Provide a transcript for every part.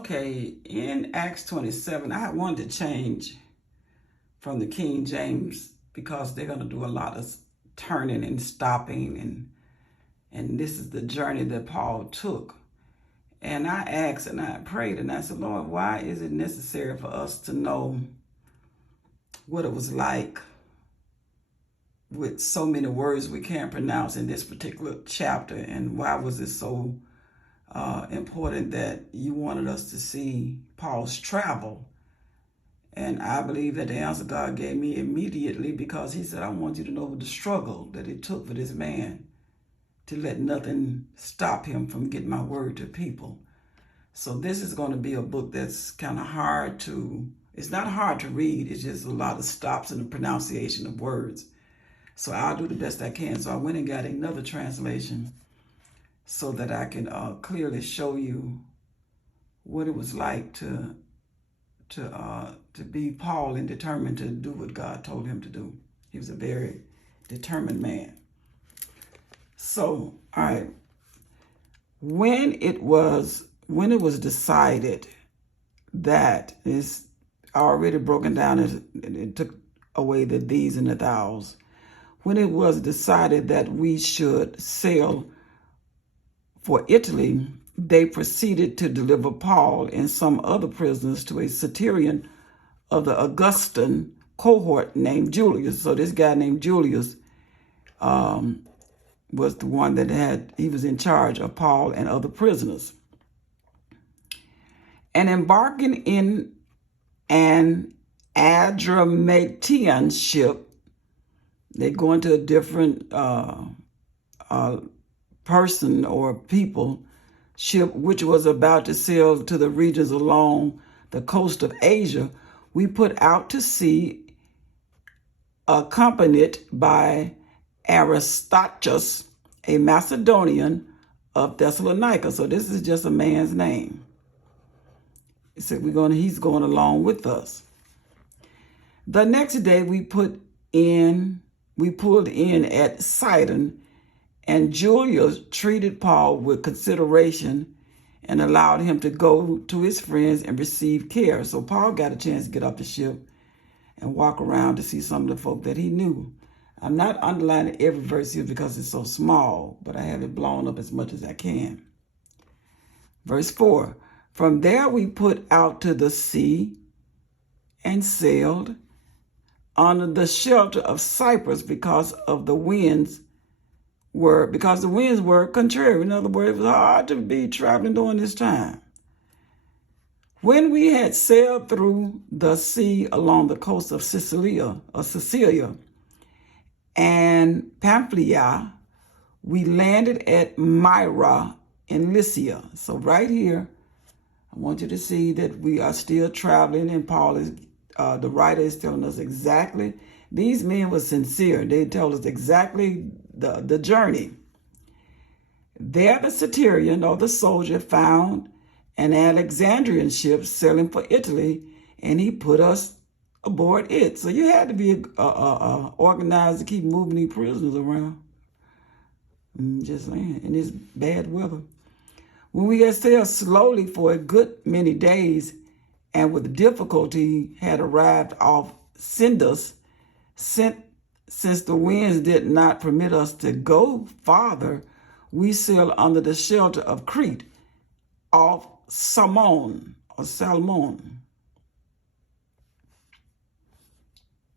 Okay, in Acts 27, I wanted to change from the King James because they're going to do a lot of turning and stopping, and this is the journey that Paul took. And I asked and I prayed and I said, Lord, why is it necessary for us to know what it was like with so many words we can't pronounce in this particular chapter? And why was it so important that you wanted us to see Paul's travel? And I believe that the answer God gave me immediately, because he said, I want you to know the struggle that it took for this man to let nothing stop him from getting my word to people. So this is going to be a book that's kind of hard to, it's not hard to read, it's just a lot of stops in the pronunciation of words. So I'll do the best I can. So I went and got another translation so that I can clearly show you what it was like to be Paul and determined to do what God told him to do. He was a very determined man. So, all right. When it was decided that it's already broken down, it took away the these and the thous. When it was decided that we should sail for Italy, they proceeded to deliver Paul and some other prisoners to a centurion of the Augustan cohort named Julius. So this guy named Julius was the one that he was in charge of Paul and other prisoners. And embarking in an Adramatian ship, they go into a different person or people ship, which was about to sail to the regions along the coast of Asia. We put out to sea, accompanied by Aristarchus, a Macedonian of Thessalonica. So this is just a man's name. He said he's going along with us. The next day we pulled in at Sidon, and Julius treated Paul with consideration and allowed him to go to his friends and receive care. So Paul got a chance to get off the ship and walk around to see some of the folk that he knew. I'm not underlining every verse here because it's so small, but I have it blown up as much as I can. Verse 4, from there we put out to the sea and sailed under the shelter of Cyprus because the winds were contrary. In other words, it was hard to be traveling during this time. When we had sailed through the sea along the coast of Sicilia and Pamphylia, we landed at Myra in Lycia. So right here, I want you to see that we are still traveling, and Paul is, the writer is telling us exactly. These men were sincere. They told us exactly the journey. There the centurion or the soldier found an Alexandrian ship sailing for Italy, and he put us aboard it. So you had to be organized to keep moving these prisoners around. Just saying, in this bad weather. When we had sailed slowly for a good many days, and with difficulty had arrived off Cnidus, since the winds did not permit us to go farther, we sailed under the shelter of Crete, off Salmon.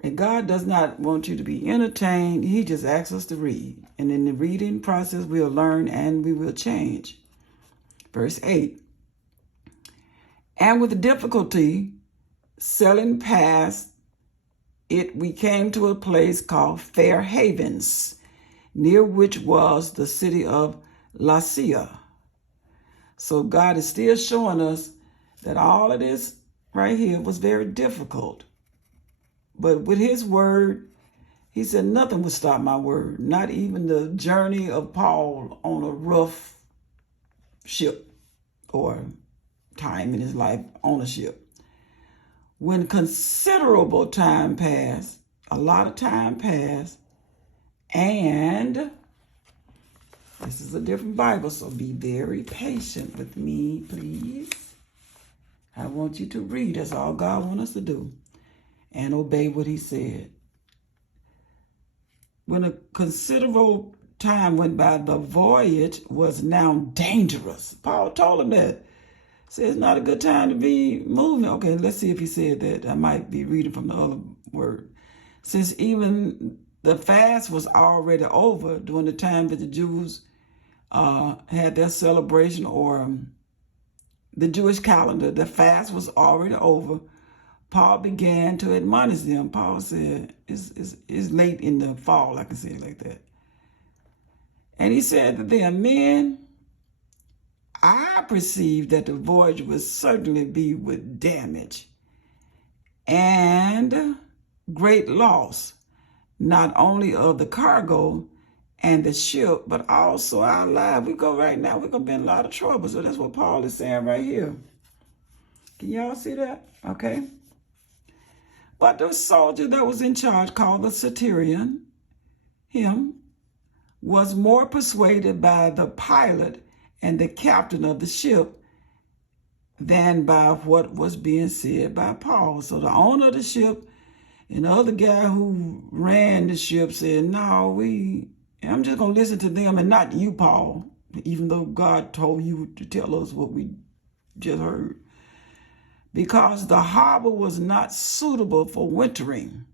And God does not want you to be entertained. He just asks us to read. And in the reading process, we'll learn and we will change. Verse 8. And with difficulty, sailing past it, we came to a place called Fair Havens, near which was the city of Lasea. So God is still showing us that all of this right here was very difficult. But with his word, he said nothing would stop my word, not even the journey of Paul on a rough ship or time in his life on a ship. When considerable time passed, a lot of time passed, and this is a different Bible, so be very patient with me, please. I want you to read. That's all God wants us to do. And obey what he said. When a considerable time went by, the voyage was now dangerous. Paul told him that. Said it's not a good time to be moving. Okay, let's see if he said that. I might be reading from the other word. Since even the fast was already over during the time that the Jews had their celebration, or the Jewish calendar, the fast was already over. Paul began to admonish them. Paul said, it's late in the fall, I can say it like that. And he said to them, men, I perceive that the voyage will certainly be with damage and great loss, not only of the cargo and the ship, but also our lives. We go right now, we're going to be in a lot of trouble. So that's what Paul is saying right here. Can y'all see that? Okay. But the soldier that was in charge, called the centurion, him, was more persuaded by the pilot and the captain of the ship than by what was being said by Paul. So the owner of the ship and the other guy who ran the ship said, no, I'm just going to listen to them and not you, Paul, even though God told you to tell us what we just heard. Because the harbor was not suitable for wintering,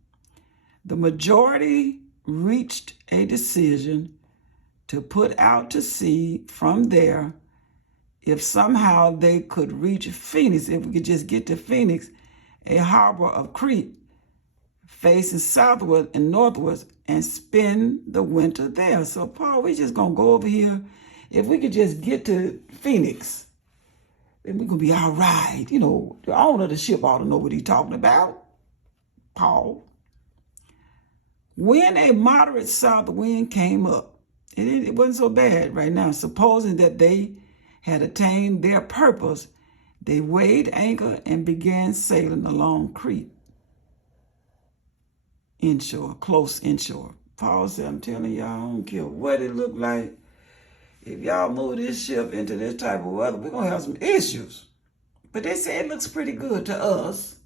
the majority reached a decision to put out to sea from there if somehow they could reach Phoenix, if we could just get to Phoenix, a harbor of Crete, facing southward and northward, and spend the winter there. So, Paul, we just going to go over here. If we could just get to Phoenix, then we're going to be all right. You know, the owner of the ship ought to know what he's talking about, Paul. When a moderate south wind came up, it wasn't so bad right now. Supposing that they had attained their purpose, they weighed anchor and began sailing along Crete, inshore, close inshore. Paul said, I'm telling y'all, I don't care what it looked like. If y'all move this ship into this type of weather, we're going to have some issues. But they say it looks pretty good to us,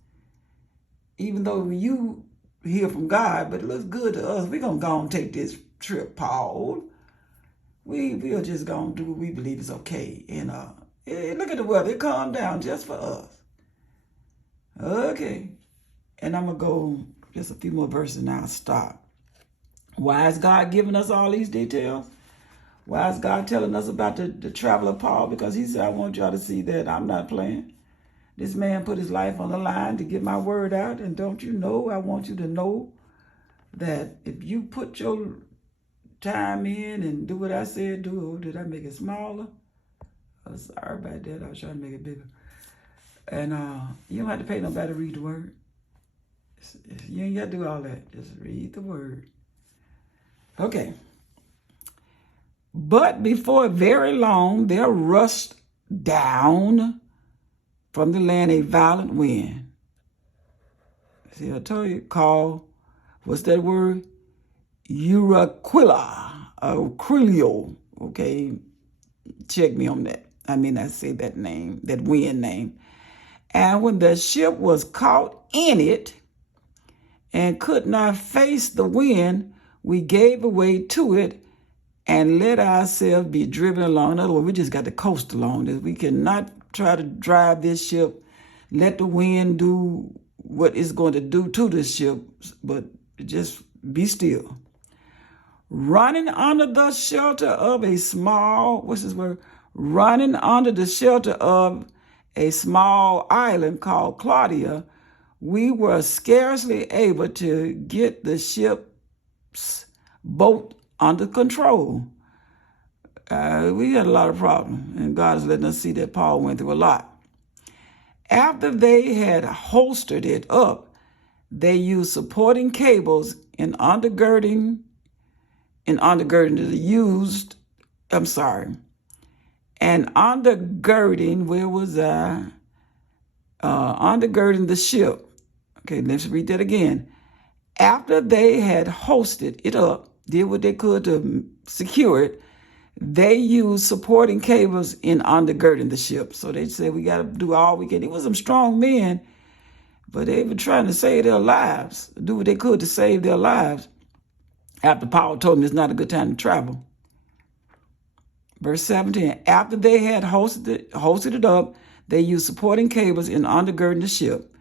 even though you hear from God, but it looks good to us. We're going to go and take this trip, Paul. We are just going to do what we believe is okay. And look at the weather. It calmed down just for us. Okay. And I'm going to go just a few more verses and I'll stop. Why is God giving us all these details? Why is God telling us about the traveler Paul? Because he said, I want y'all to see that I'm not playing. This man put his life on the line to get my word out. And don't you know, I want you to know that if you put your time in and do what I said do, did I make it smaller? I'm sorry about that. I was trying to make it bigger. And you don't have to pay nobody to read the word. You ain't got to do all that. Just read the word. Okay. But before very long, there rushed down from the land a violent wind. See, I told you, called, what's that word? Euroclio. Okay, check me on that. I mean, I say that name, that wind name. And when the ship was caught in it and could not face the wind, we gave away to it and let ourselves be driven along. In other words, we just got to coast along this. We cannot try to drive this ship, let the wind do what it's going to do to the ship, but just be still. Running under the shelter of a small, what's this word? Running under the shelter of a small island called Claudia, we were scarcely able to get the ship's boat under control. We had a lot of problems, and God is letting us see that Paul went through a lot. After they had holstered it up, they used supporting cables and undergirding and undergirding where was I? Undergirding the ship. Okay, let's read that again. After they had hoisted it up, did what they could to secure it, They used supporting cables in undergirding the ship. So they said, we got to do all we can. It was some strong men, but they were trying to save their lives, do what they could to save their lives after Paul told them it's not a good time to travel. Verse 17, after they had hosted it up, they used supporting cables in undergirding the ship,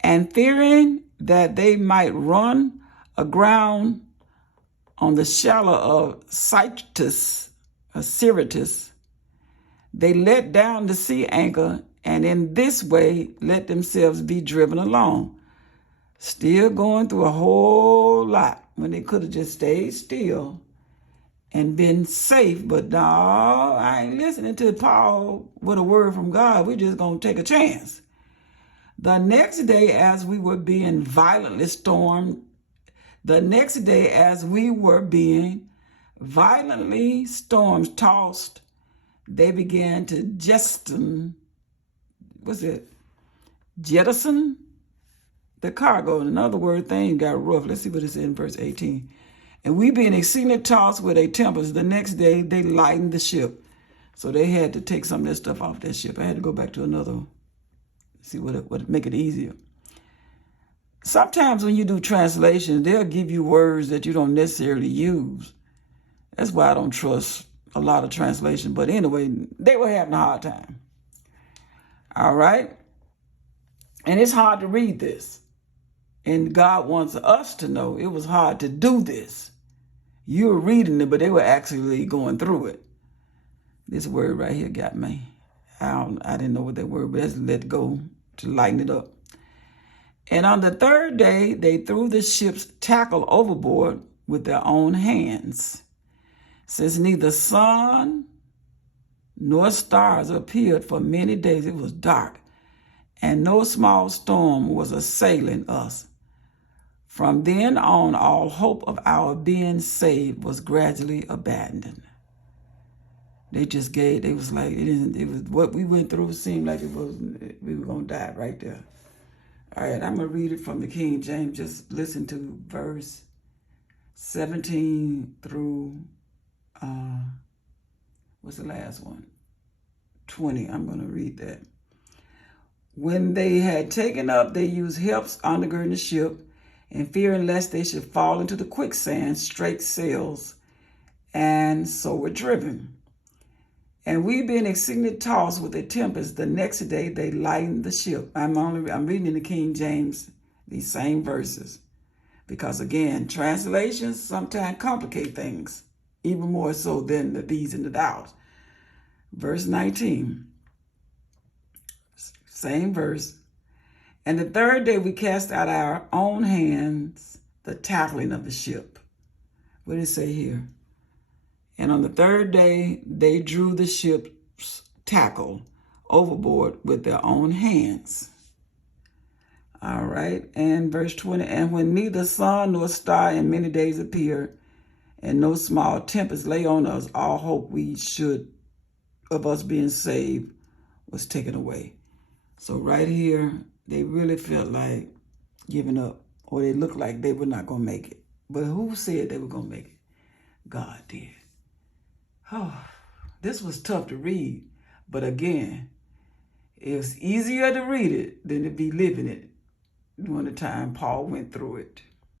and fearing that they might run aground on the shallow of Syrtis, they let down the sea anchor, and in this way let themselves be driven along. Still going through a whole lot when they could have just stayed still and been safe. But no, I ain't listening to Paul with a word from God. We're just going to take a chance. The next day, as we were being violently stormed, tossed, they began to jettison the cargo. In other words, things got rough. Let's see what it says in verse 18. And we being exceedingly tossed with a tempest, the next day they lightened the ship. So they had to take some of that stuff off that ship. I had to go back to another, see what make it easier. Sometimes when you do translations, they'll give you words that you don't necessarily use. That's why I don't trust a lot of translation. But anyway, they were having a hard time. All right? And it's hard to read this. And God wants us to know it was hard to do this. You were reading it, but they were actually going through it. This word right here got me. I didn't know what that word was. Let go to lighten it up. And on the third day, they threw the ship's tackle overboard with their own hands. Since neither sun nor stars appeared for many days, it was dark, and no small storm was assailing us. From then on, all hope of our being saved was gradually abandoned. They was like, it was what we went through seemed like we were going to die right there. All right, I'm going to read it from the King James. Just listen to verse 17 through, what's the last one? 20. I'm going to read that. When they had taken up, they used helps undergirding the ship, and fearing lest they should fall into the quicksand, straight sails, and so were driven. And we being exceedingly tossed with a tempest, the next day they lightened the ship. I'm reading in the King James, these same verses. Because again, translations sometimes complicate things, even more so than the these and the thous. Verse 19, same verse. And the third day we cast out our own hands the tackling of the ship. What did it say here? And on the third day, they drew the ship's tackle overboard with their own hands. All right. And verse 20, and when neither sun nor star in many days appeared, and no small tempest lay on us, all hope of us being saved was taken away. So right here, they really felt like giving up, or they looked like they were not going to make it. But who said they were going to make it? God did. Oh, this was tough to read. But again, it's easier to read it than to be living it during the time Paul went through it.